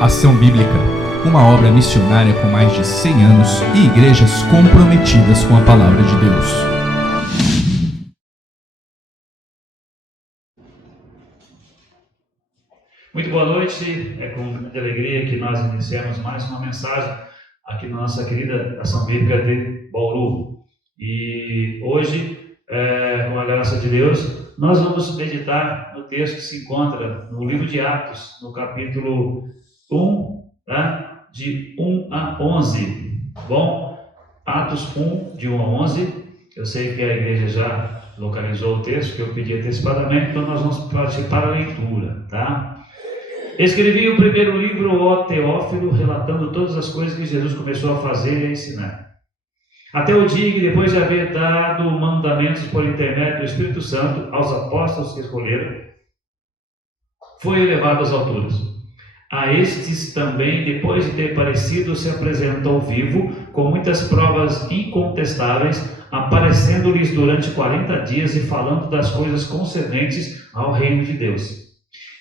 Ação Bíblica, uma obra missionária com mais de 100 anos e igrejas comprometidas com a Palavra de Deus. Muito boa noite, é com muita alegria que nós iniciamos mais uma mensagem aqui na nossa querida Ação Bíblica de Bauru. E hoje, com a graça de Deus, nós vamos meditar no texto que se encontra no livro de Atos, no capítulo 1, tá? De 1 a 11. Bom, Atos 1, de 1 a 11. Eu sei que a igreja já localizou o texto que eu pedi antecipadamente, então nós vamos partir para a leitura, tá? Escrevi o primeiro livro, ó Teófilo, relatando todas as coisas que Jesus começou a fazer e a ensinar. Até o dia que, depois de haver dado mandamentos por intermédio do Espírito Santo aos apóstolos que escolheram, foi elevado às alturas. A estes também, depois de ter parecido, se apresentou vivo, com muitas provas incontestáveis, aparecendo-lhes durante 40 dias e falando das coisas concernentes ao reino de Deus.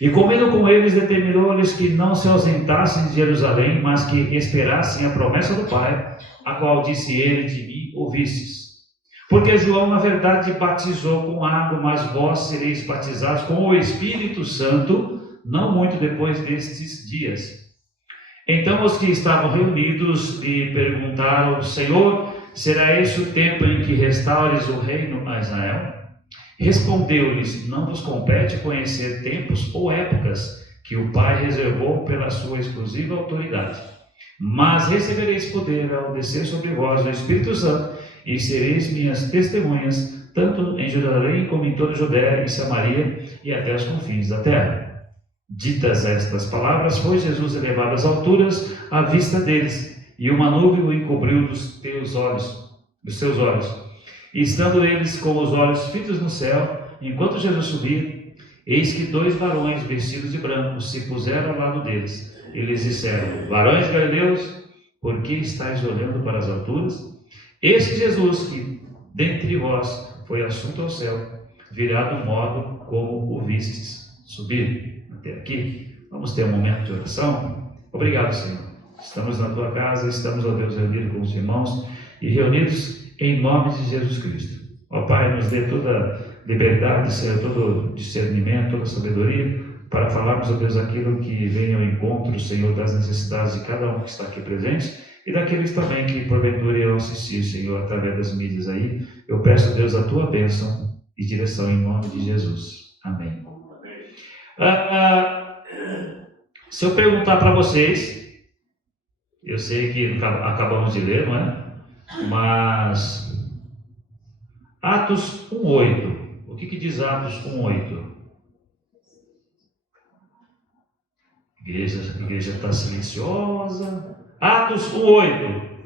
E comendo com eles, determinou-lhes que não se ausentassem de Jerusalém, mas que esperassem a promessa do Pai, a qual disse ele: de mim ouvistes. Porque João, na verdade, batizou com água, mas vós sereis batizados com o Espírito Santo, não muito depois destes dias. Então os que estavam reunidos lhe perguntaram: Senhor, será esse o tempo em que restaures o reino a Israel? Respondeu-lhes: não vos compete conhecer tempos ou épocas que o Pai reservou pela sua exclusiva autoridade. Mas recebereis poder ao descer sobre vós o Espírito Santo, e sereis minhas testemunhas, tanto em Jerusalém como em toda a Judéia e Samaria e até os confins da terra. Ditas estas palavras, foi Jesus elevado às alturas à vista deles, e uma nuvem o encobriu dos seus olhos. E estando eles com os olhos fitos no céu, enquanto Jesus subia, eis que 2 varões vestidos de branco se puseram ao lado deles. E lhes disseram: varões galileus, por que estáis olhando para as alturas? Este Jesus que dentre vós foi assunto ao céu, virá do modo como o vistes subir. Até aqui, vamos ter um momento de oração. Obrigado, Senhor. Estamos na tua casa, estamos, ó Deus, reunidos com os irmãos e reunidos em nome de Jesus Cristo. Ó Pai, nos dê toda liberdade, Senhor, todo discernimento, toda sabedoria, para falarmos, ó Deus, aquilo que vem ao encontro, Senhor, das necessidades de cada um que está aqui presente e daqueles também que porventura irão assistir, Senhor, através das mídias aí. Eu peço, Deus, a tua bênção e direção em nome de Jesus. Amém. Se eu perguntar para vocês, eu sei que acabamos de ler, não é? Mas Atos 1:8, o que diz Atos 1:8? A igreja está silenciosa. Atos 1:8.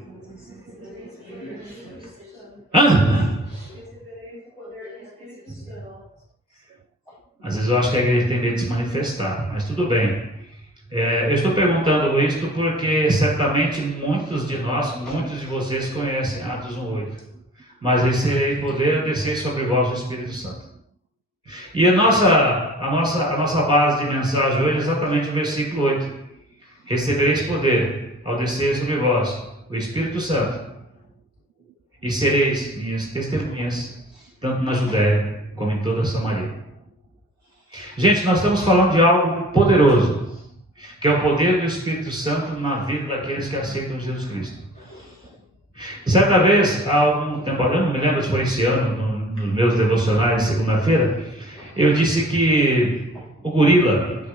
Às vezes eu acho que a igreja tem medo de se manifestar, mas tudo bem. Eu estou perguntando isto porque certamente muitos de vocês conhecem Atos 1:8. Mas receberei poder a descer sobre vós o Espírito Santo. E a nossa base de mensagem hoje é exatamente o versículo 8. Recebereis poder ao descer sobre vós o Espírito Santo, e sereis minhas testemunhas, tanto na Judéia como em toda a Samaria. Gente, nós estamos falando de algo poderoso, que é o poder do Espírito Santo na vida daqueles que aceitam Jesus Cristo. Certa vez, há algum tempo, eu não me lembro se foi esse ano, nos meus devocionais de segunda-feira, eu disse que o gorila,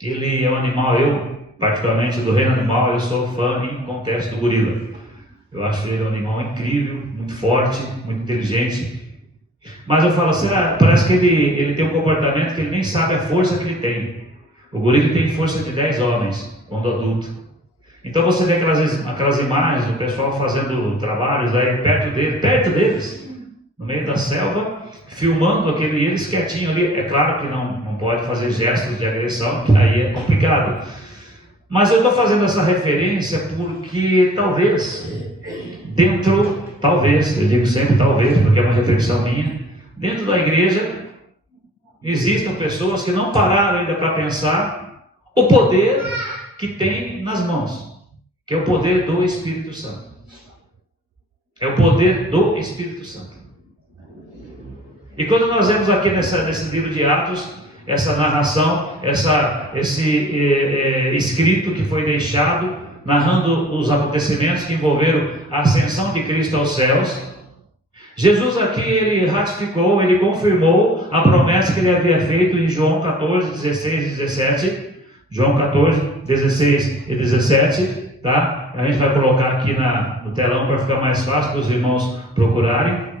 ele é um animal, eu particularmente do reino animal, eu sou fã em contexto do gorila. Eu acho ele um animal incrível, muito forte, muito inteligente. Mas eu falo, parece que ele tem um comportamento que ele nem sabe a força que ele tem. O gorila tem força de 10 homens, quando adulto. Então você vê aquelas imagens do pessoal fazendo trabalhos aí perto deles, no meio da selva, filmando eles quietinhos ali. É claro que não pode fazer gestos de agressão, que aí é complicado. Mas eu estou fazendo essa referência porque talvez, eu digo sempre talvez, porque é uma reflexão minha, dentro da igreja existam pessoas que não pararam ainda para pensar o poder que tem nas mãos, que é o poder do Espírito Santo. É o poder do Espírito Santo. E quando nós vemos aqui nesse livro de Atos, essa narração, esse escrito que foi deixado, narrando os acontecimentos que envolveram a ascensão de Cristo aos céus, Jesus aqui, ele ratificou, ele confirmou a promessa que ele havia feito em João 14, 16 e 17. João 14, 16 e 17, tá? A gente vai colocar aqui no telão para ficar mais fácil para os irmãos procurarem.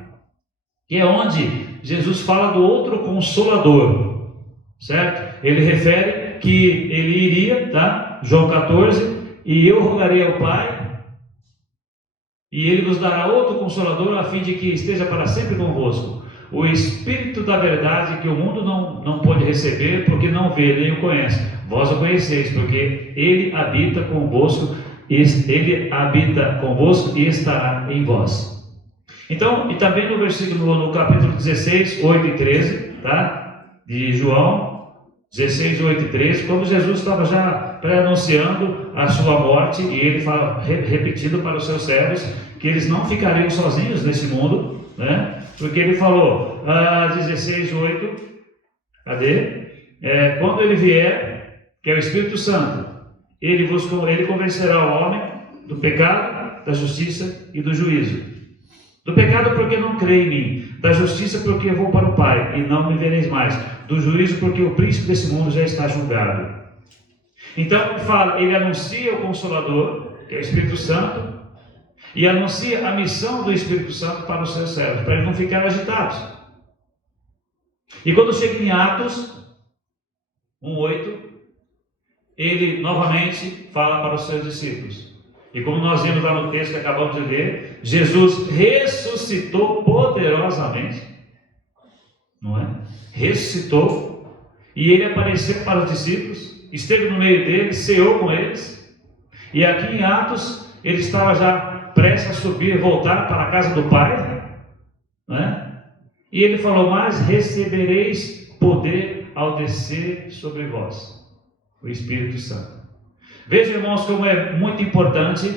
Que é onde Jesus fala do outro Consolador, certo? Ele refere que ele iria, tá? João 14, e eu rogarei ao Pai, e ele vos dará outro Consolador, a fim de que esteja para sempre convosco. O Espírito da verdade, que o mundo não pode receber, porque não vê nem o conhece. Vós o conheceis, porque ele habita convosco e estará em vós. Então, e também no capítulo 16, 8 e 13, tá? De João 16, 8 e 13, quando Jesus estava já pré-anunciando a sua morte, e ele fala, repetindo para os seus servos, que eles não ficariam sozinhos nesse mundo, né? Porque ele falou, 16, 8, cadê? Quando ele vier, que é o Espírito Santo, ele convencerá o homem do pecado, da justiça e do juízo. Do pecado porque não crê em mim, da justiça porque eu vou para o Pai e não me vereis mais, do juízo porque o príncipe desse mundo já está julgado. Então ele anuncia o Consolador, que é o Espírito Santo, e anuncia a missão do Espírito Santo para os seus servos, para eles não ficarem agitados. E quando chega em Atos 1:8, ele novamente fala para os seus discípulos. E como nós vimos lá no texto que acabamos de ler, Jesus ressuscitou poderosamente, não é? Ressuscitou, e ele apareceu para os discípulos, esteve no meio deles, ceou com eles, e aqui em Atos, ele estava já prestes a subir e voltar para a casa do Pai, né? E ele falou, mas recebereis poder ao descer sobre vós o Espírito Santo. Vejam, irmãos, como é muito importante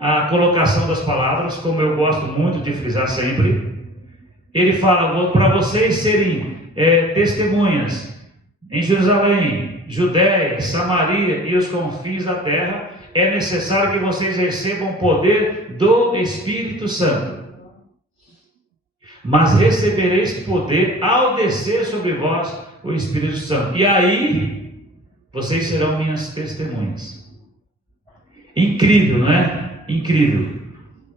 a colocação das palavras, como eu gosto muito de frisar sempre. Ele fala, para vocês serem testemunhas em Jerusalém, Judéia, Samaria e os confins da terra, é necessário que vocês recebam o poder do Espírito Santo. Mas recebereis poder ao descer sobre vós o Espírito Santo. E aí vocês serão minhas testemunhas. Incrível, não é? Incrível.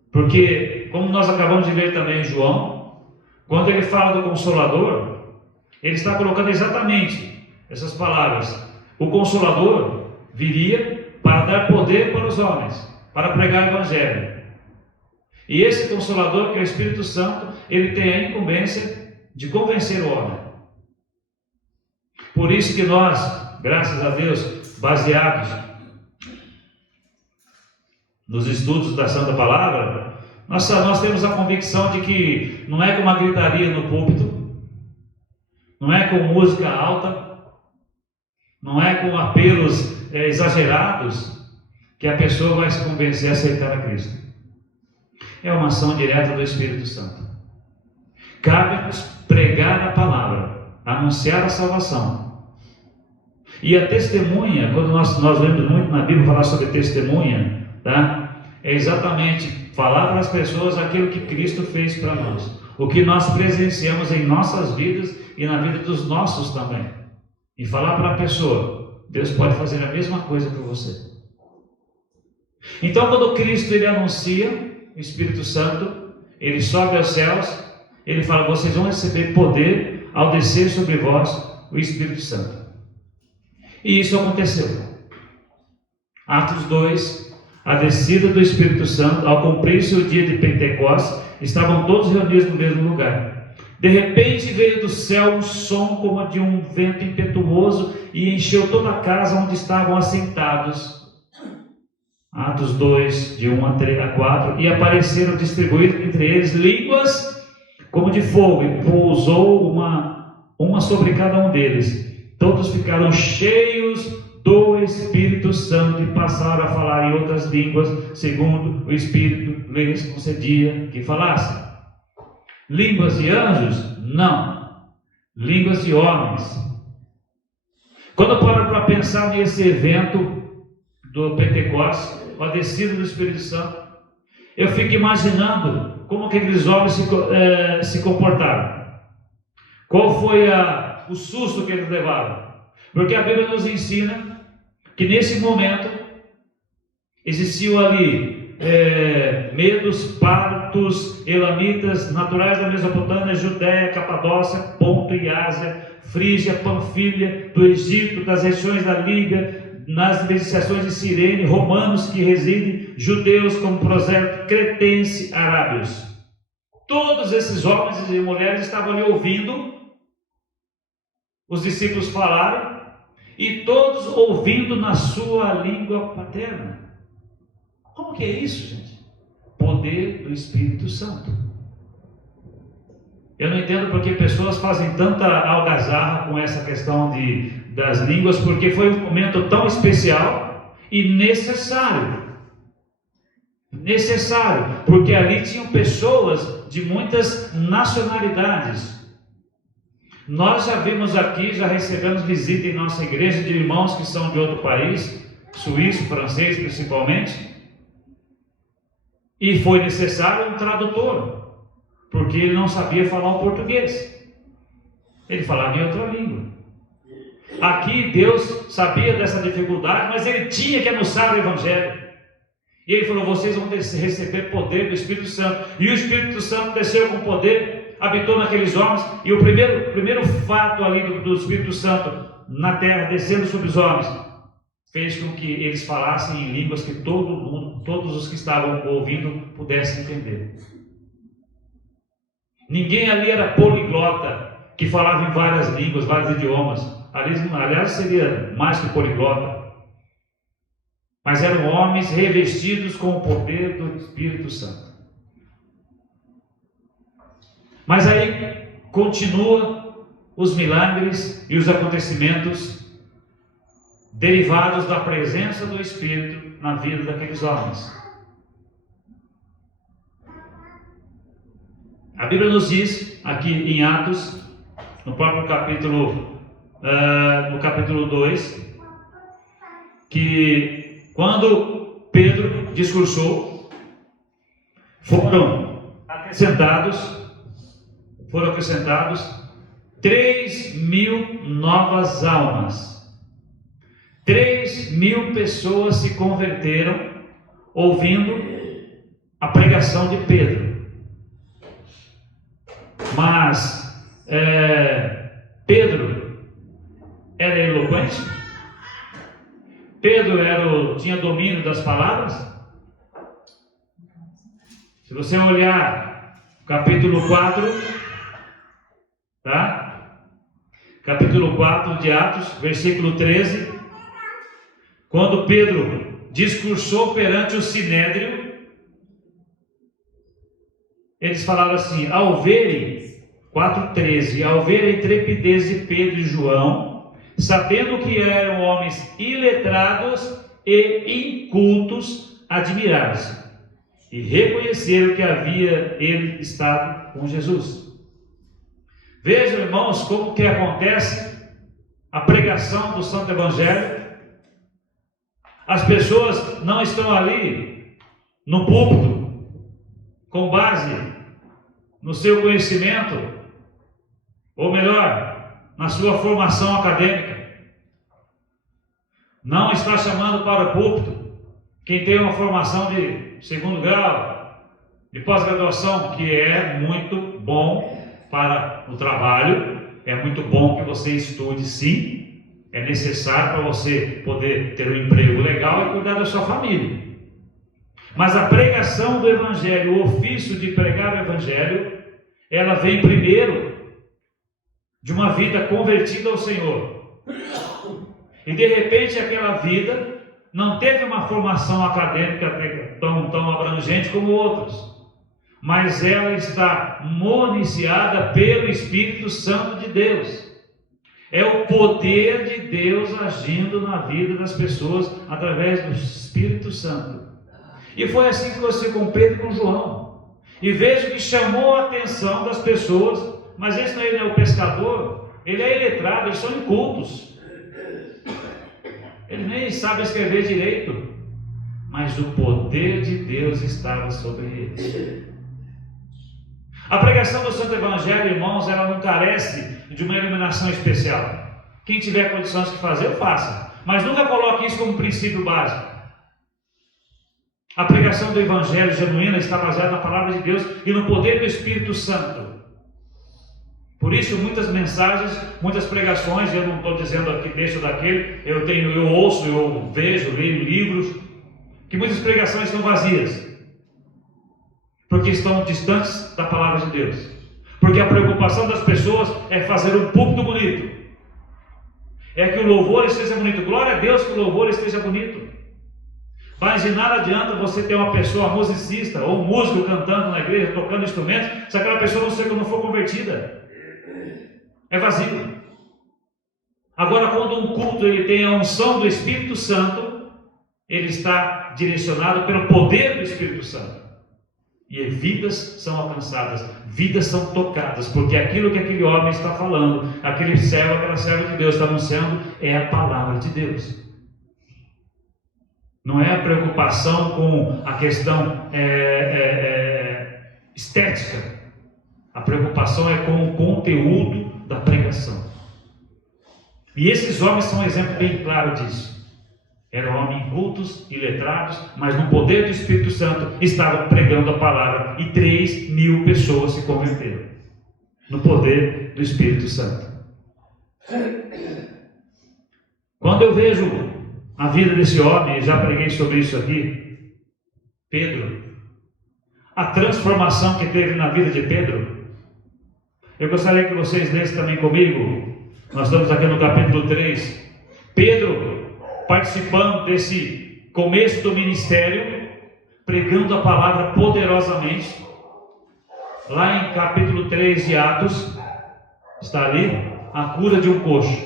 Porque, como nós acabamos de ver também em João, quando ele fala do Consolador, ele está colocando exatamente essas palavras. O Consolador viria para dar poder para os homens, para pregar o Evangelho. E esse Consolador, que é o Espírito Santo, ele tem a incumbência de convencer o homem. Por isso que nós, graças a Deus, baseados nos estudos da Santa Palavra, nós temos a convicção de que não é com uma gritaria no púlpito, não é com música alta, não é com apelos exagerados que a pessoa vai se convencer a aceitar a Cristo. É uma ação direta do Espírito Santo. Cabe-nos pregar a palavra, anunciar a salvação. E a testemunha, quando nós lemos muito na Bíblia falar sobre testemunha, tá? É exatamente falar para as pessoas aquilo que Cristo fez para nós, o que nós presenciamos em nossas vidas e na vida dos nossos também. E falar para a pessoa, Deus pode fazer a mesma coisa por você. Então, quando Cristo ele anuncia o Espírito Santo, ele sobe aos céus, ele fala, vocês vão receber poder ao descer sobre vós o Espírito Santo. E isso aconteceu. Atos 2, a descida do Espírito Santo, ao cumprir-se o dia de Pentecostes, estavam todos reunidos no mesmo lugar. De repente veio do céu um som como de um vento impetuoso e encheu toda a casa onde estavam assentados. Atos 2, de 1 a 4, e apareceram distribuídas entre eles línguas como de fogo, e pousou uma sobre cada um deles. Todos ficaram cheios do Espírito Santo de passar a falar em outras línguas, segundo o Espírito lhes concedia que falassem. Línguas de anjos? Não. Línguas de homens. Quando eu paro para pensar nesse evento do Pentecostes, a descida do Espírito Santo, eu fico imaginando como que aqueles homens se comportaram. Qual foi o susto que eles levaram? Porque a Bíblia nos ensina que nesse momento existiam ali medos, partos, elamitas, naturais da Mesopotâmia, Judéia, Capadócia, Ponto e Ásia, Frígia, Panfilha, do Egito, das regiões da Líbia, nas iniciações de Cirene, romanos que residem, judeus como prosélito, cretense, arábios. Todos esses homens e mulheres estavam ali ouvindo os discípulos falarem, e todos ouvindo na sua língua paterna. Como que é isso, gente? Poder do Espírito Santo. Eu não entendo porque pessoas fazem tanta algazarra com essa questão das línguas, porque foi um momento tão especial e necessário. Necessário, porque ali tinham pessoas de muitas nacionalidades. Nós já vimos aqui, já recebemos visita em nossa igreja de irmãos que são de outro país, suíço, francês principalmente, e foi necessário um tradutor, porque ele não sabia falar o português, ele falava em outra língua. Aqui Deus sabia dessa dificuldade, mas ele tinha que anunciar o Evangelho, e ele falou: vocês vão receber poder do Espírito Santo, e o Espírito Santo desceu com poder, habitou naqueles homens, e o primeiro fato ali do Espírito Santo na terra, descendo sobre os homens, fez com que eles falassem em línguas que todos os que estavam ouvindo pudessem entender. Ninguém ali era poliglota, que falava em várias línguas, vários idiomas. Aliás, seria mais que poliglota. Mas eram homens revestidos com o poder do Espírito Santo. Mas aí continua os milagres e os acontecimentos derivados da presença do Espírito na vida daqueles homens. A Bíblia nos diz aqui em Atos, no próprio capítulo, no capítulo 2, que quando Pedro discursou, foram acrescentados 3.000 novas almas. 3.000 pessoas se converteram ouvindo a pregação de Pedro. Mas Pedro era eloquente? Pedro tinha domínio das palavras? Se você olhar capítulo 4, tá? Capítulo 4 de Atos, versículo 13, quando Pedro discursou perante o Sinédrio, eles falaram assim: ao verem, 4:13, ao verem a intrepidez de Pedro e João, sabendo que eram homens iletrados e incultos, admiraram-se e reconheceram que havia ele estado com Jesus. Vejam, irmãos, como que acontece a pregação do Santo Evangelho. As pessoas não estão ali no púlpito com base no seu conhecimento, ou melhor, na sua formação acadêmica. Não está chamando para o púlpito quem tem uma formação de segundo grau, de pós-graduação, que é muito bom para o trabalho, é muito bom que você estude, sim, é necessário para você poder ter um emprego legal e cuidar da sua família. Mas a pregação do Evangelho, o ofício de pregar o Evangelho, ela vem primeiro de uma vida convertida ao Senhor. E de repente aquela vida não teve uma formação acadêmica tão abrangente como outros, mas ela está municiada pelo Espírito Santo de Deus. É o poder de Deus agindo na vida das pessoas através do Espírito Santo. E foi assim que aconteceu com Pedro e com João. E vejo que chamou a atenção das pessoas, mas esse não é o pescador, ele é iletrado, eles são incultos. Ele nem sabe escrever direito, mas o poder de Deus estava sobre eles. A pregação do Santo Evangelho, irmãos, ela não carece de uma iluminação especial. Quem tiver condições de fazer, faça. Mas nunca coloque isso como princípio básico. A pregação do Evangelho genuína está baseada na palavra de Deus e no poder do Espírito Santo. Por isso, muitas mensagens, muitas pregações, eu não estou dizendo aqui, deixa daquele, eu ouço, eu vejo, leio livros, que muitas pregações estão vazias. Porque estão distantes da palavra de Deus. Porque a preocupação das pessoas é fazer um púlpito bonito. É que o louvor esteja bonito. Glória a Deus que o louvor esteja bonito. Mas de nada adianta você ter uma pessoa musicista ou um músico cantando na igreja, tocando instrumentos, se aquela pessoa não for convertida. É vazio. Agora, quando um culto ele tem a unção do Espírito Santo, ele está direcionado pelo poder do Espírito Santo. E vidas são alcançadas, vidas são tocadas, porque aquilo que aquele homem está falando, aquele servo, aquela serva de Deus está anunciando, é a palavra de Deus. Não é a preocupação com a questão estética. A preocupação é com o conteúdo da pregação. E esses homens são um exemplo bem claro disso. Eram homens incultos e letrados, mas no poder do Espírito Santo estavam pregando a palavra e 3.000 pessoas se converteram. No poder do Espírito Santo. Quando eu vejo a vida desse homem, já preguei sobre isso aqui, Pedro, a transformação que teve na vida de Pedro, eu gostaria que vocês lessem também comigo. Nós estamos aqui no capítulo 3. Pedro participando desse começo do ministério, pregando a palavra poderosamente. Lá em capítulo 3 de Atos, está ali, a cura de um coxo.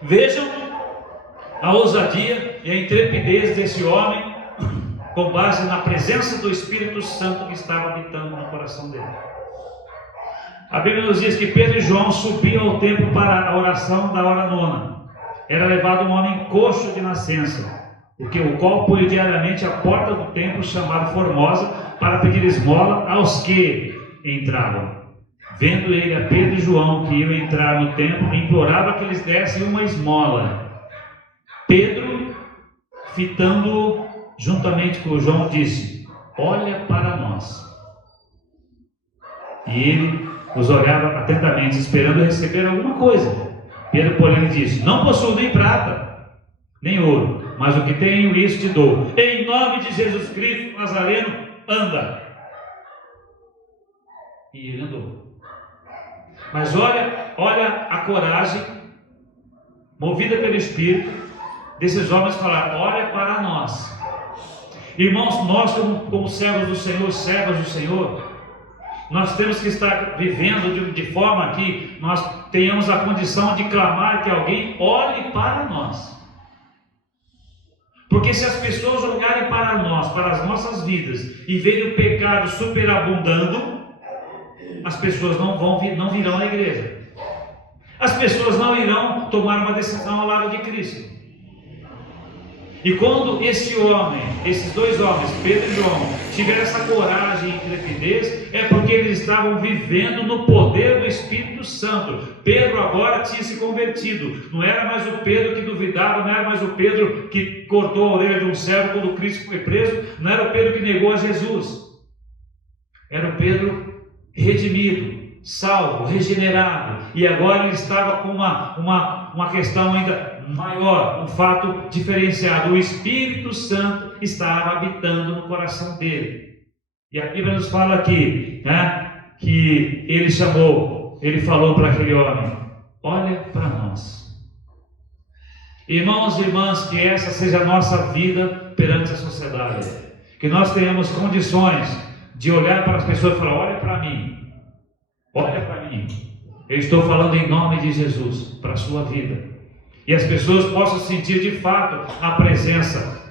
Vejam a ousadia e a intrepidez desse homem, com base na presença do Espírito Santo que estava habitando no coração dele. A Bíblia nos diz que Pedro e João subiam ao templo para a oração da hora nona. Era levado um homem coxo de nascença, o qual punha diariamente à porta do templo chamado Formosa para pedir esmola aos que entravam. Vendo ele a Pedro e João que iam entrar no templo, implorava que eles dessem uma esmola. Pedro, fitando-o juntamente com João, disse: olha para nós. E ele os olhava atentamente, esperando receber alguma coisa. Pedro, porém, disse: não possuo nem prata, nem ouro, mas o que tenho, isso te dou. Em nome de Jesus Cristo Nazareno, anda. E ele andou. Mas olha a coragem, movida pelo Espírito, desses homens falar: olha para nós. Irmãos, nós como servos do Senhor, servas do Senhor, nós temos que estar vivendo de forma que nós tenhamos a condição de clamar que alguém olhe para nós. Porque se as pessoas olharem para nós, para as nossas vidas, e verem o pecado superabundando, as pessoas não virão à igreja. As pessoas não irão tomar uma decisão ao lado de Cristo. E quando esses dois homens, Pedro e João, tiveram essa coragem e intrepidez, é porque eles estavam vivendo no poder do Espírito Santo. Pedro agora tinha se convertido. Não era mais o Pedro que duvidava, não era mais o Pedro que cortou a orelha de um servo quando Cristo foi preso, não era o Pedro que negou a Jesus. Era o Pedro redimido, salvo, regenerado. E agora ele estava com uma questão ainda maior, um fato diferenciado. O Espírito Santo estava habitando no coração dele. E a Bíblia nos fala aqui, que ele falou para aquele homem: olha para nós. Irmãos e irmãs, que essa seja a nossa vida perante a sociedade. Que nós tenhamos condições de olhar para as pessoas e falar: olha para mim, olha para mim. Eu estou falando em nome de Jesus para a sua vida. E as pessoas possam sentir de fato a presença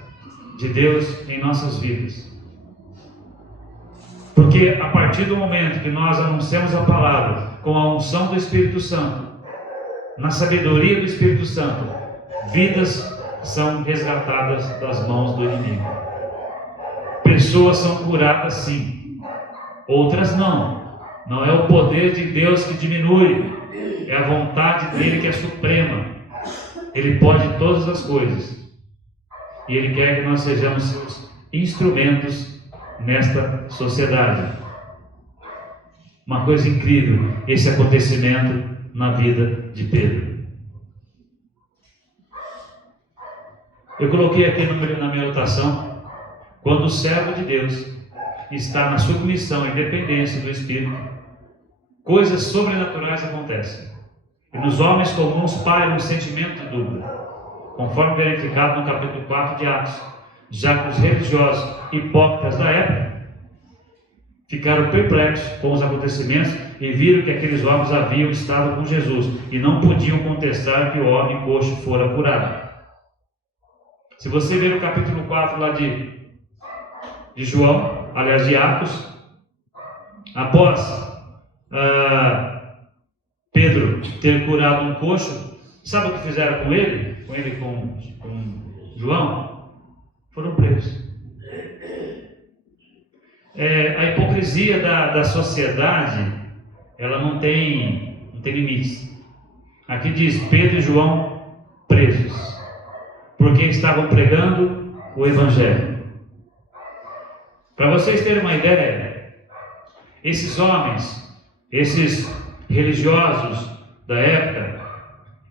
de Deus em nossas vidas. Porque a partir do momento que nós anunciamos a palavra com a unção do Espírito Santo, na sabedoria do Espírito Santo, vidas são resgatadas das mãos do inimigo. Pessoas são curadas sim, outras não. Não é o poder de Deus que diminui, é a vontade dele que é suprema. Ele pode todas as coisas e Ele quer que nós sejamos seus instrumentos nesta sociedade. Uma coisa incrível, esse acontecimento na vida de Pedro. Eu coloquei aqui na minha anotação: quando o servo de Deus está na submissão e dependência do Espírito, coisas sobrenaturais acontecem. E nos homens comuns paira um sentimento de dúvida, conforme verificado no capítulo 4 de Atos, já que os religiosos hipócritas da época ficaram perplexos com os acontecimentos e viram que aqueles homens haviam estado com Jesus e não podiam contestar que o homem coxo fora curado. Se você ver o capítulo 4 lá de João, aliás de Atos, após Pedro ter curado um coxo, sabe o que fizeram com ele? Com João? Foram presos. A hipocrisia da sociedade, ela não tem limites. Aqui diz: Pedro e João presos, porque estavam pregando o Evangelho. Para vocês terem uma ideia, esses homens, esses religiosos da época,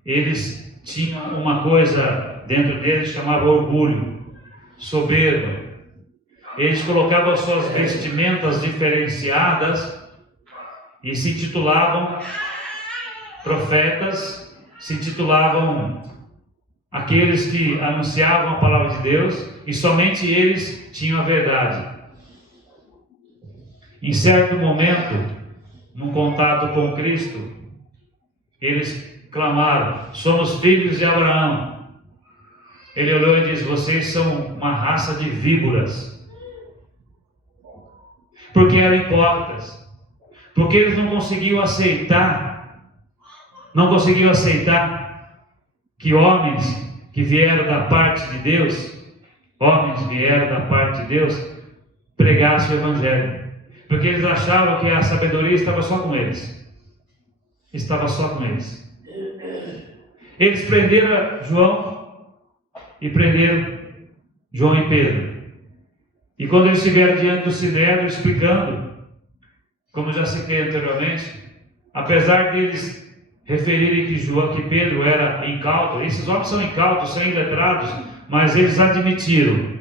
eles tinham uma coisa dentro deles que chamava orgulho, soberba. Eles colocavam as suas vestimentas diferenciadas e se intitulavam profetas, se intitulavam aqueles que anunciavam a palavra de Deus, e somente eles tinham a verdade. Em certo momento, num contato com Cristo, eles clamaram: somos filhos de Abraão. Ele olhou e disse: vocês são uma raça de víboras. Porque eram hipócritas, porque eles não conseguiam aceitar que homens que vieram da parte de Deus, pregassem o Evangelho. Porque eles achavam que a sabedoria estava só com eles. Eles prenderam João e prenderam João e Pedro. E quando eles estiveram diante do Sinédrio explicando, como já citei anteriormente, apesar deles referirem que Pedro era incauto, esses homens são incautos, são iletrados, mas eles admitiram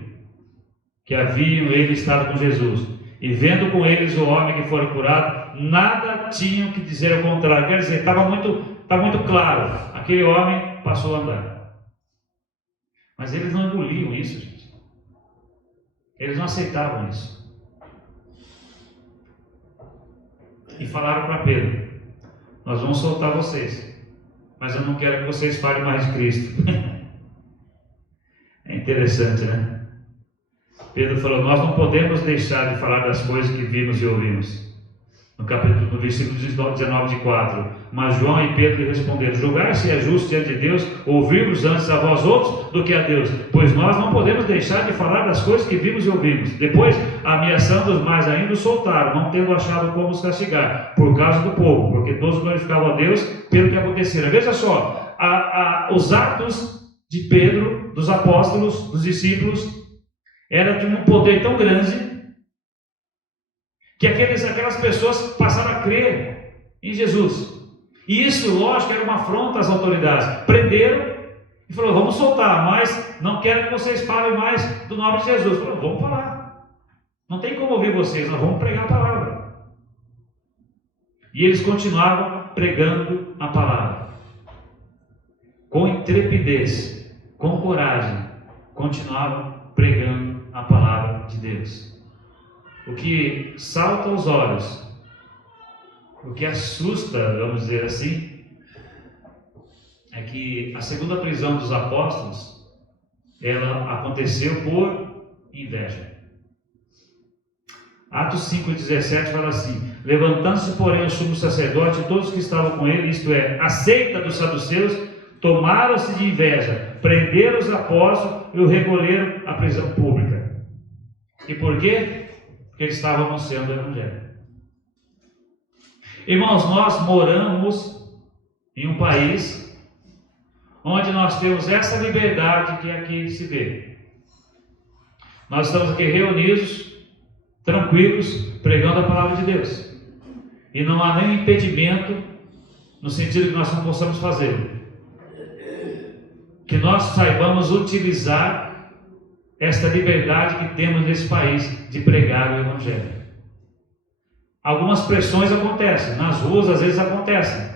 que haviam ele estado com Jesus. E vendo com eles o homem que fora curado, nada tinham que dizer ao contrário. Quer dizer, estava muito claro, aquele homem passou a andar. Mas eles não engoliam isso, gente. Eles não aceitavam isso. E falaram para Pedro: nós vamos soltar vocês, mas eu não quero que vocês falem mais de Cristo. É interessante, né? Pedro falou: nós não podemos deixar de falar das coisas que vimos e ouvimos. No versículo 19 de 4. Mas João e Pedro lhe responderam: julgar-se é justo diante de Deus ouvirmos antes a vós outros do que a Deus, pois nós não podemos deixar de falar das coisas que vimos e ouvimos. Depois, ameaçando-os mais ainda, os soltaram, não tendo achado como os castigar, por causa do povo, porque todos glorificavam a Deus pelo que acontecera. Veja só, os atos de Pedro, dos apóstolos, dos discípulos, era de um poder tão grande que aquelas pessoas passaram a crer em Jesus. E isso, lógico, era uma afronta às autoridades. Prenderam e falou: vamos soltar, mas não quero que vocês falem mais do nome de Jesus. Falou: vamos falar. Não tem como ouvir vocês, nós vamos pregar a palavra. E eles continuavam pregando a palavra. Com intrepidez, com coragem, continuavam pregando a palavra de Deus. O que salta aos olhos o que assusta, vamos dizer assim, é que a segunda prisão dos apóstolos, ela aconteceu por inveja. Atos 5,17 fala assim: levantando-se, porém, o sumo sacerdote e todos que estavam com ele, isto é, a seita dos saduceus, tomaram-se de inveja, prenderam os apóstolos e o recolheram à prisão pública. E por quê? Porque eles estavam anunciando o evangelho. Irmãos, nós moramos em um país onde nós temos essa liberdade que aqui se vê. Nós estamos aqui reunidos, tranquilos, pregando a palavra de Deus. E não há nenhum impedimento no sentido que nós não possamos fazer. Que nós saibamos utilizar esta liberdade que temos nesse país de pregar o evangelho. Algumas pressões acontecem, nas ruas às vezes acontecem.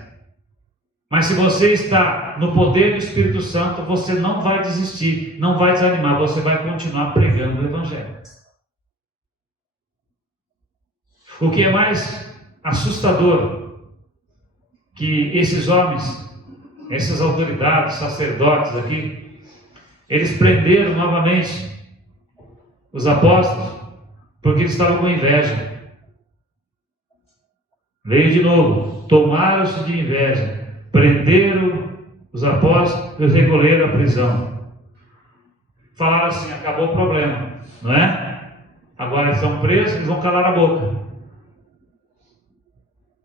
Mas se você está no poder do Espírito Santo, você não vai desistir, não vai desanimar, você vai continuar pregando o evangelho. O que é mais assustador, que esses homens, essas autoridades, sacerdotes aqui, eles prenderam novamente os apóstolos, porque eles estavam com inveja. Veio de novo, tomaram-se de inveja, prenderam os apóstolos e os recolheram à prisão. Falaram assim: acabou o problema, não é? Agora eles estão presos, eles vão calar a boca.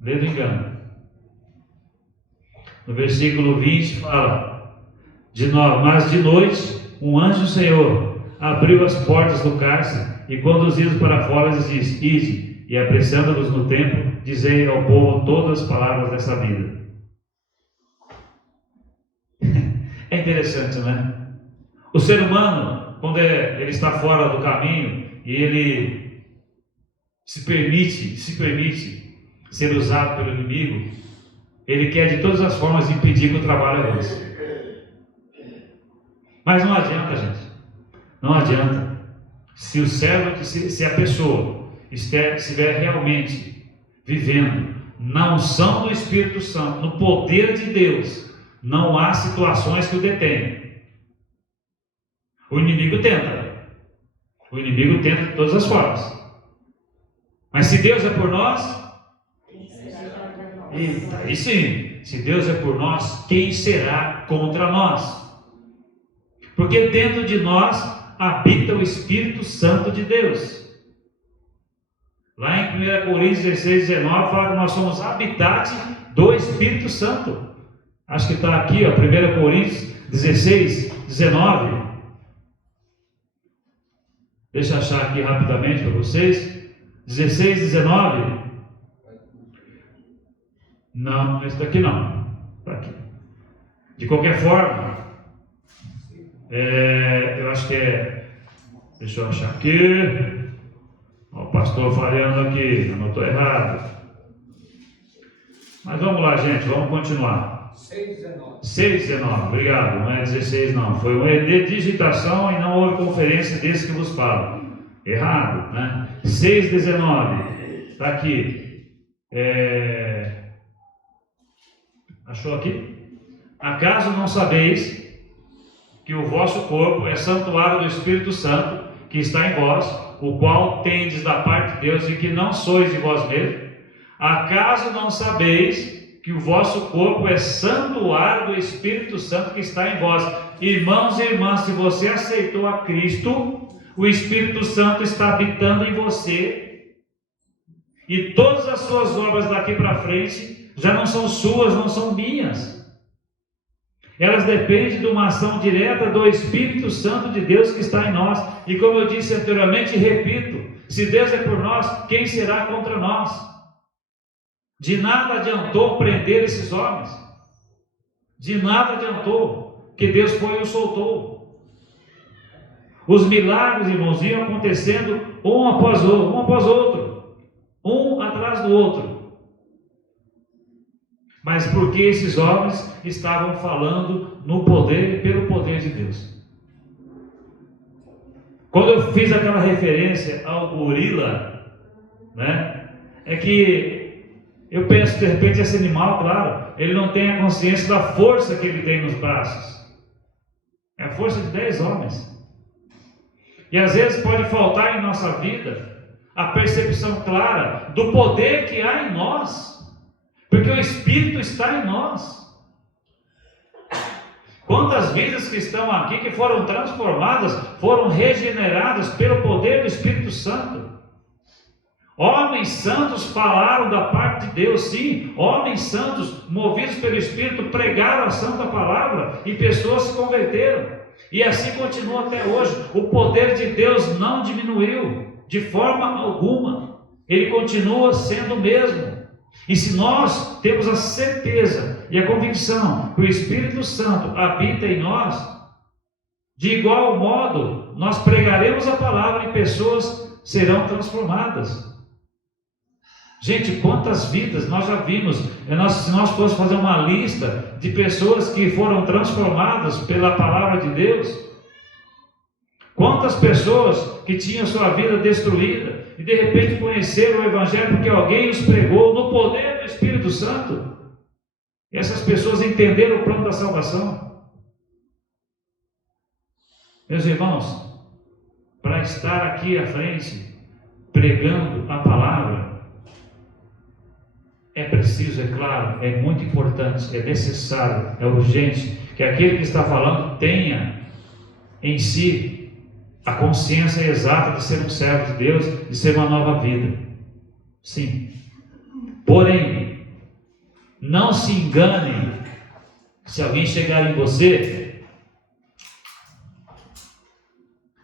Dedo engano. No versículo 20 fala: mas de noite um anjo do Senhor abriu as portas do cárcere e conduziu-os para fora e disse: ide, e apressando-nos no templo, dizei ao povo todas as palavras dessa vida. É interessante, né? O ser humano, quando ele está fora do caminho e ele se permite ser usado pelo inimigo, ele quer de todas as formas impedir que o trabalho avance. Mas não adianta, gente. Não adianta. Se o servo, se a pessoa estiver realmente vivendo na unção do Espírito Santo, no poder de Deus, não há situações que o detêm. O inimigo tenta. O inimigo tenta de todas as formas. Mas se Deus é por nós, eita, aí sim, se Deus é por nós, quem será contra nós? Porque dentro de nós habita o Espírito Santo de Deus. Lá em 1 Coríntios 16, 19, fala que nós somos habitantes do Espírito Santo. Acho que está aqui, ó, 1 Coríntios 16, 19. Deixa eu achar aqui rapidamente para vocês. 16, 19. Não, esse daqui não. Está aqui. De qualquer forma, eu acho que é. Deixa eu achar aqui. Ó, o pastor falhando aqui, anotou errado. Mas vamos lá, gente, vamos continuar. 6,19, obrigado. Não é 16, não. Foi um erro de digitação e não houve conferência desse que vos falo. Errado, né? 6,19. Está aqui. Achou aqui? Acaso não sabeis que o vosso corpo é santuário do Espírito Santo que está em vós, o qual tendes da parte de Deus e que não sois de vós mesmos? Acaso não sabeis que o vosso corpo é santuário do Espírito Santo que está em vós? Irmãos e irmãs, se você aceitou a Cristo, o Espírito Santo está habitando em você, e todas as suas obras daqui para frente já não são suas, não são minhas. Elas dependem de uma ação direta do Espírito Santo de Deus que está em nós. E como eu disse anteriormente e repito, se Deus é por nós, quem será contra nós? De nada adiantou prender esses homens. De nada adiantou, que Deus foi e os soltou. Os milagres, irmãos, iam acontecendo um após outro, um atrás do outro. Mas porque esses homens estavam falando no poder e pelo poder de Deus. Quando eu fiz aquela referência ao gorila, né, é que Eu penso, de repente, esse animal, claro, ele não tem a consciência da força que ele tem nos braços. É a força de 10 homens. E às vezes pode faltar em nossa vida a percepção clara do poder que há em nós, porque o Espírito está em nós. Quantas vidas que estão aqui que foram transformadas, foram regeneradas pelo poder do Espírito Santo. Homens santos falaram da parte de Deus, sim. Homens santos, movidos pelo Espírito, pregaram a santa palavra e pessoas se converteram. E assim continua até hoje. O poder de Deus não diminuiu de forma alguma. Ele continua sendo o mesmo. E se nós temos a certeza e a convicção que o Espírito Santo habita em nós, de igual modo, nós pregaremos a palavra e pessoas serão transformadas. Gente, quantas vidas nós já vimos, se nós fôssemos fazer uma lista de pessoas que foram transformadas pela palavra de Deus, quantas pessoas que tinham sua vida destruída e de repente conheceram o Evangelho porque alguém os pregou no poder do Espírito Santo. E essas pessoas entenderam o plano da salvação. Meus irmãos, para estar aqui à frente pregando a palavra, é preciso, é claro, é muito importante, é necessário, é urgente que aquele que está falando tenha em si a consciência exata de ser um servo de Deus, de ser uma nova vida. Sim. Porém, não se engane se alguém chegar em você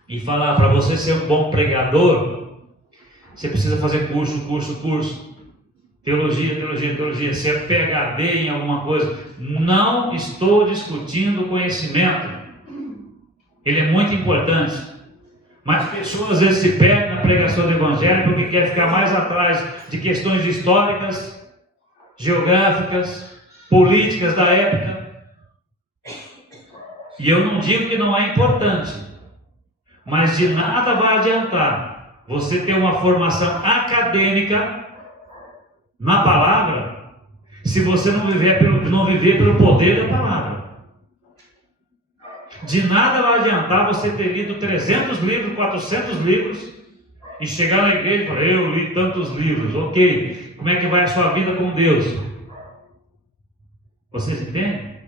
e falar para você ser um bom pregador, você precisa fazer curso. Teologia, ser PhD em alguma coisa. Não estou discutindo o conhecimento. Ele é muito importante. Mas pessoas às vezes se perdem na pregação do Evangelho porque quer ficar mais atrás de questões históricas, geográficas, políticas da época. E eu não digo que não é importante, mas de nada vai adiantar você ter uma formação acadêmica na palavra, se você não viver pelo poder da palavra. De nada vai adiantar você ter lido 300 livros, 400 livros e chegar na igreja e falar: eu li tantos livros, ok, como é que vai a sua vida com Deus? Vocês entendem?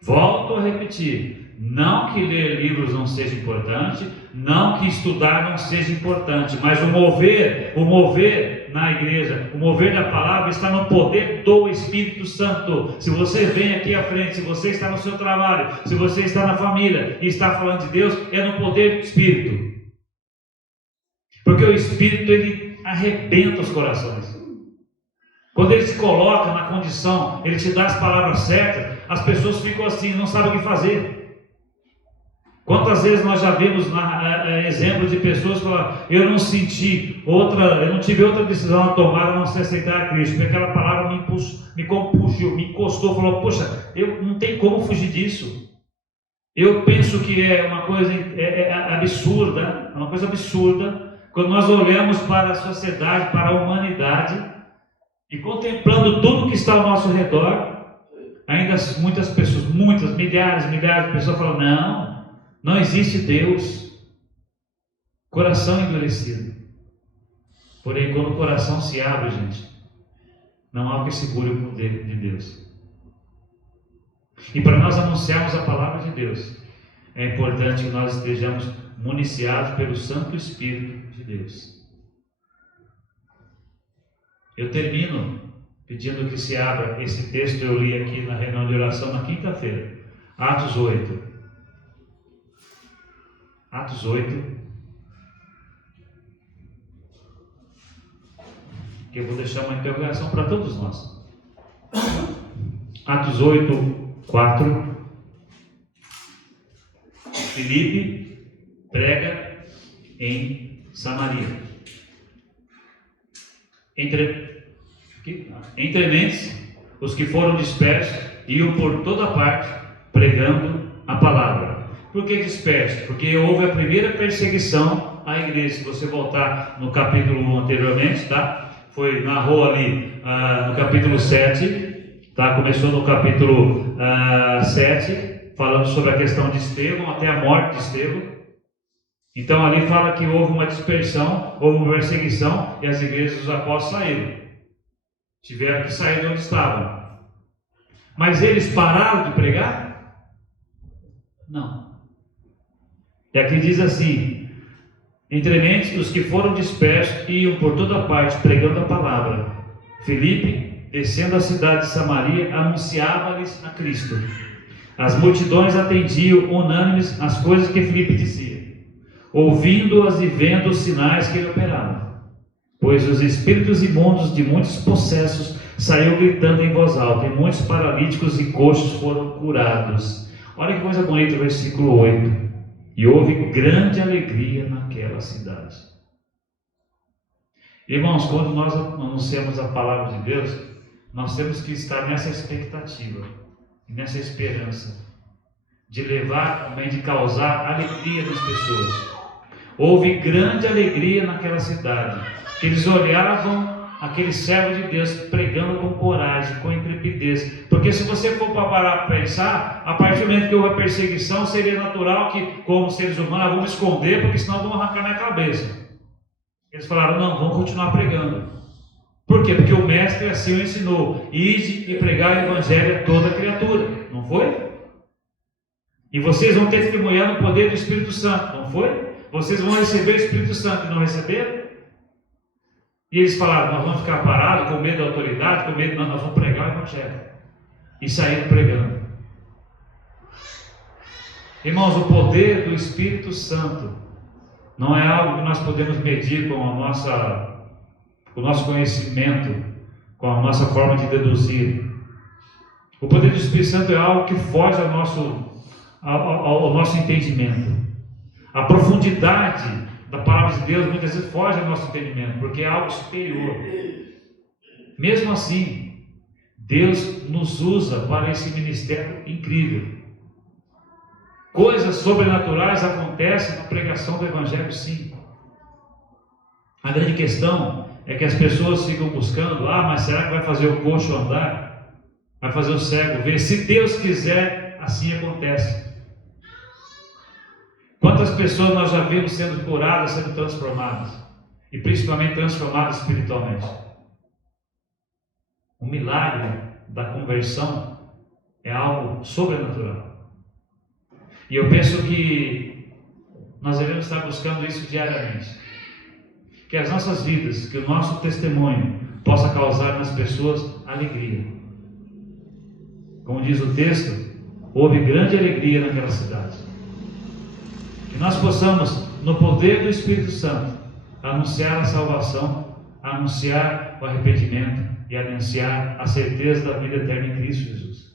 Volto a repetir, não que ler livros não seja importante, não que estudar não seja importante, mas o mover na igreja, o mover da palavra está no poder do Espírito Santo. Se você vem aqui à frente, se você está no seu trabalho, se você está na família e está falando de Deus, é no poder do Espírito. Porque o Espírito, ele arrebenta os corações. Quando ele se coloca na condição, ele te dá as palavras certas, as pessoas ficam assim, não sabem o que fazer. Quantas vezes nós já vimos exemplos de pessoas que falam: eu não tive outra decisão a tomar a não ser aceitar a Cristo, porque aquela palavra me compungiu, me encostou, falou: poxa, eu não tenho como fugir disso. Eu penso que é uma coisa absurda, uma coisa absurda, quando nós olhamos para a sociedade, para a humanidade, e contemplando tudo que está ao nosso redor, ainda muitas pessoas, milhares de pessoas falam: não existe Deus. Coração endurecido. Porém, quando o coração se abre, gente, não há o que segure o poder de Deus. E para nós anunciarmos a palavra de Deus, é importante que nós estejamos municiados pelo Santo Espírito de Deus. Eu termino pedindo que se abra esse texto que eu li aqui na reunião de oração na quinta-feira, Atos 8. Atos 8, que eu vou deixar uma interrogação para todos nós. Atos 8, 4. Filipe prega em Samaria. Entre mentes, os que foram dispersos iam por toda parte pregando a palavra. Por que disperso? Porque houve a primeira perseguição à igreja. Se você voltar no capítulo 1 anteriormente, tá? narrou ali no capítulo 7, tá? Começou no capítulo 7, falando sobre a questão de Estevão, até a morte de Estevão. Então ali fala que houve uma dispersão, houve uma perseguição, e as igrejas dos apóstolos saíram. Tiveram que sair de onde estavam. Mas eles pararam de pregar? Não. E aqui diz assim: entre mentes os que foram dispersos iam por toda parte pregando a palavra. Filipe, descendo a cidade de Samaria, anunciava-lhes a Cristo. As multidões atendiam unânimes às coisas que Filipe dizia, ouvindo-as e vendo os sinais que ele operava. Pois os espíritos imundos de muitos possessos saíam gritando em voz alta, e muitos paralíticos e coxos foram curados. Olha que coisa bonita o versículo 8. E houve grande alegria naquela cidade. Irmãos, quando nós anunciamos a palavra de Deus, nós temos que estar nessa expectativa, nessa esperança, de levar, também de causar alegria nas pessoas. Houve grande alegria naquela cidade, que eles olhavam aquele servo de Deus pregando com coragem, com intrepidez. Porque se você for parar para pensar, a partir do momento que houve a perseguição, seria natural que, como seres humanos, vamos esconder, porque senão vão arrancar minha cabeça. Eles falaram: não, vamos continuar pregando. Por quê? Porque o mestre assim o ensinou: ide e pregar o evangelho a toda criatura. Não foi? E vocês vão testemunhar no poder do Espírito Santo. Não foi? Vocês vão receber o Espírito Santo. E não receberam? E eles falaram: nós vamos ficar parados com medo da autoridade, com medo, não, nós vamos pregar o evangelho. E saíram pregando. Irmãos, o poder do Espírito Santo não é algo que nós podemos medir com o nosso conhecimento, com a nossa forma de deduzir. O poder do Espírito Santo é algo que foge ao nosso entendimento. A profundidade da palavra de Deus muitas vezes foge ao nosso entendimento, porque é algo superior. Mesmo assim, Deus nos usa para esse ministério incrível. Coisas sobrenaturais acontecem na pregação do Evangelho, sim. A grande questão é que as pessoas ficam buscando: mas será que vai fazer o coxo andar? Vai fazer o cego ver? Se Deus quiser, assim acontece. Quantas pessoas nós já vimos sendo curadas, sendo transformadas, e principalmente transformadas espiritualmente? O milagre da conversão é algo sobrenatural. E eu penso que nós devemos estar buscando isso diariamente. Que as nossas vidas, que o nosso testemunho possa causar nas pessoas alegria. Como diz o texto, houve grande alegria naquela cidade. Que nós possamos, no poder do Espírito Santo, anunciar a salvação, anunciar o arrependimento e anunciar a certeza da vida eterna em Cristo Jesus.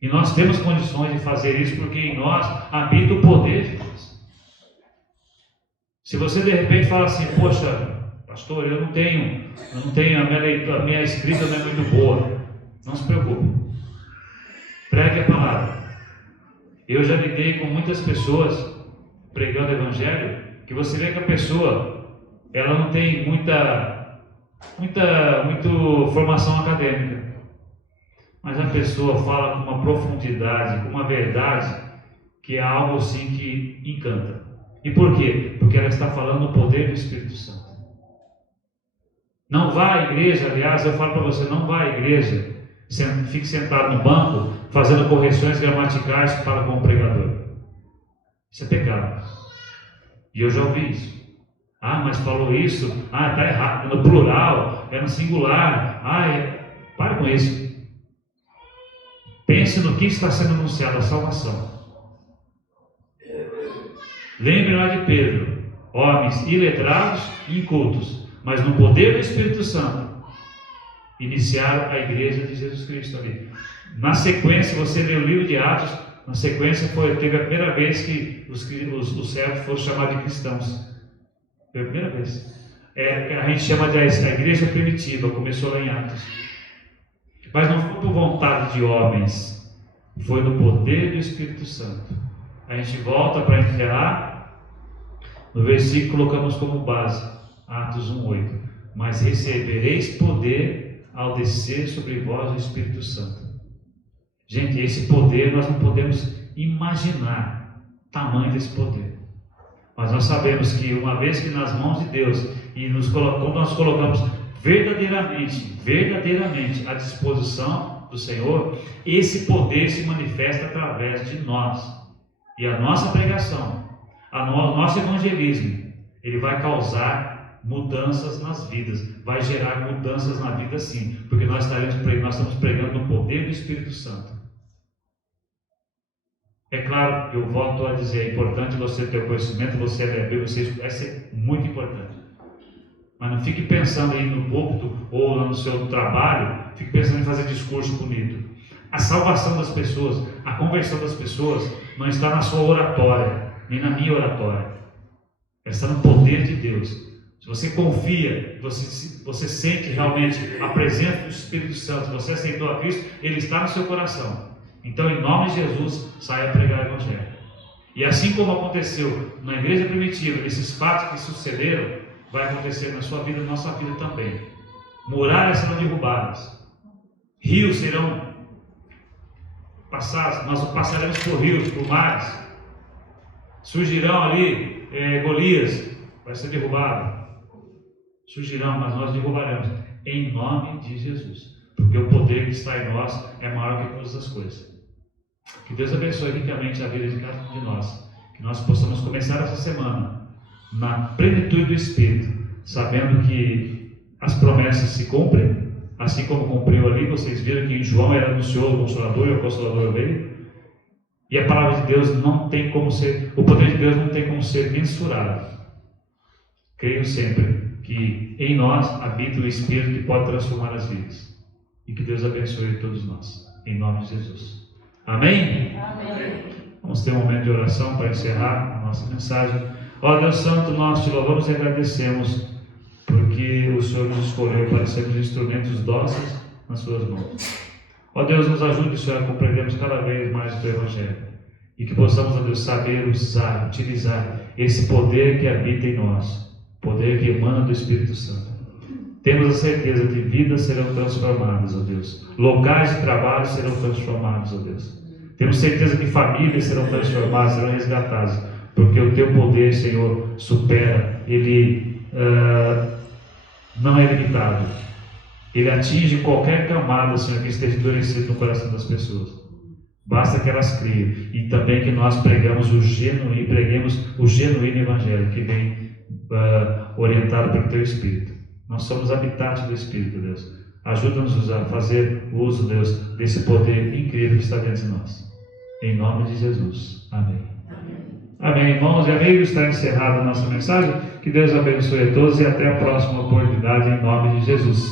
E nós temos condições de fazer isso, porque em nós habita o poder de Deus. Se você de repente fala assim: poxa, pastor, eu não tenho a minha escrita não é muito boa. Não se preocupe. Pregue a palavra. Eu já lidei com muitas pessoas pregando o evangelho, que você vê que a pessoa, ela não tem muita formação acadêmica, mas a pessoa fala com uma profundidade, com uma verdade, que é algo assim que encanta. E por quê? Porque ela está falando no poder do Espírito Santo. Não vá à igreja, aliás, eu falo para você: não vá à igreja, fique sentado no banco fazendo correções gramaticais para com o pregador. Isso é pecado. E eu já ouvi isso. Mas falou isso, está errado, é no plural, é no singular. Pare com isso. Pense no que está sendo anunciado: a salvação. Lembre lá de Pedro: homens iletrados e incultos, mas no poder do Espírito Santo, iniciaram a igreja de Jesus Cristo ali. Na sequência, você lê o livro de Atos, na sequência teve a primeira vez que os servos foram chamados de cristãos. Foi a primeira vez. A gente chama de a igreja primitiva, começou lá em Atos. Mas não foi por vontade de homens, foi no poder do Espírito Santo. A gente volta para encerrar no versículo que colocamos como base, Atos 1:8. mas recebereis poder ao descer sobre vós o Espírito Santo. Gente, esse poder nós não podemos imaginar o tamanho desse poder. Mas nós sabemos que uma vez que nas mãos de Deus, e quando nós colocamos verdadeiramente à disposição do Senhor, esse poder se manifesta através de nós. E a nossa pregação, o nosso evangelismo, ele vai causar mudanças nas vidas, vai gerar mudanças na vida sim, porque nós estamos pregando no poder do Espírito Santo. É claro, eu volto a dizer, é importante você ter o conhecimento, você ler a Bíblia, vai ser muito importante. Mas não fique pensando aí no púlpito ou no seu trabalho, fique pensando em fazer discurso bonito. A salvação das pessoas, a conversão das pessoas não está na sua oratória, nem na minha oratória. Ela está no poder de Deus. Se você confia, você sente realmente a presença do Espírito Santo, se você aceitou a Cristo, Ele está no seu coração. Então, em nome de Jesus, saia a pregar o Evangelho. E assim como aconteceu na igreja primitiva, esses fatos que sucederam, vai acontecer na sua vida e na nossa vida também. Muralhas serão derrubadas, rios serão passados, nós passaremos por rios, por mares, surgirão ali Golias, vai ser derrubado, surgirão, mas nós derrubaremos, em nome de Jesus, porque o poder que está em nós é maior que todas as coisas. Que Deus abençoe ricamente a vida de cada um de nós, que nós possamos começar essa semana na plenitude do Espírito, sabendo que as promessas se cumprem, assim como cumpriu ali. Vocês viram que em João era anunciou o Consolador e o Consolador veio, e a palavra de Deus não tem como ser, o poder de Deus não tem como ser mensurado. Creio sempre que em nós habita o Espírito que pode transformar as vidas, e que Deus abençoe todos nós, em nome de Jesus. Amém? Amém. Vamos ter um momento de oração para encerrar a nossa mensagem. Ó Deus Santo, nós te louvamos e agradecemos, porque o Senhor nos escolheu para sermos instrumentos dóceis nas suas mãos. Ó Deus, nos ajude, Senhor, a compreendermos cada vez mais o teu Evangelho, e que possamos, ó Deus, saber usar, utilizar esse poder que habita em nós, poder que emana do Espírito Santo. Temos a certeza que vidas serão transformadas, ó Deus, locais de trabalho serão transformados, ó Deus. Temos certeza que famílias serão transformadas, serão resgatadas, porque o teu poder, Senhor, supera, ele não é limitado, ele atinge qualquer camada, Senhor, que esteja endurecido no coração das pessoas. Basta que elas creiam, e também que nós preguemos o genuíno Evangelho que vem orientado pelo teu Espírito. Nós somos habitantes do Espírito, Deus. Ajuda-nos a fazer uso, Deus, desse poder incrível que está dentro de nós. Em nome de Jesus. Amém. Amém, irmãos e amigos. Está encerrada a nossa mensagem. Que Deus abençoe a todos e até a próxima oportunidade, em nome de Jesus.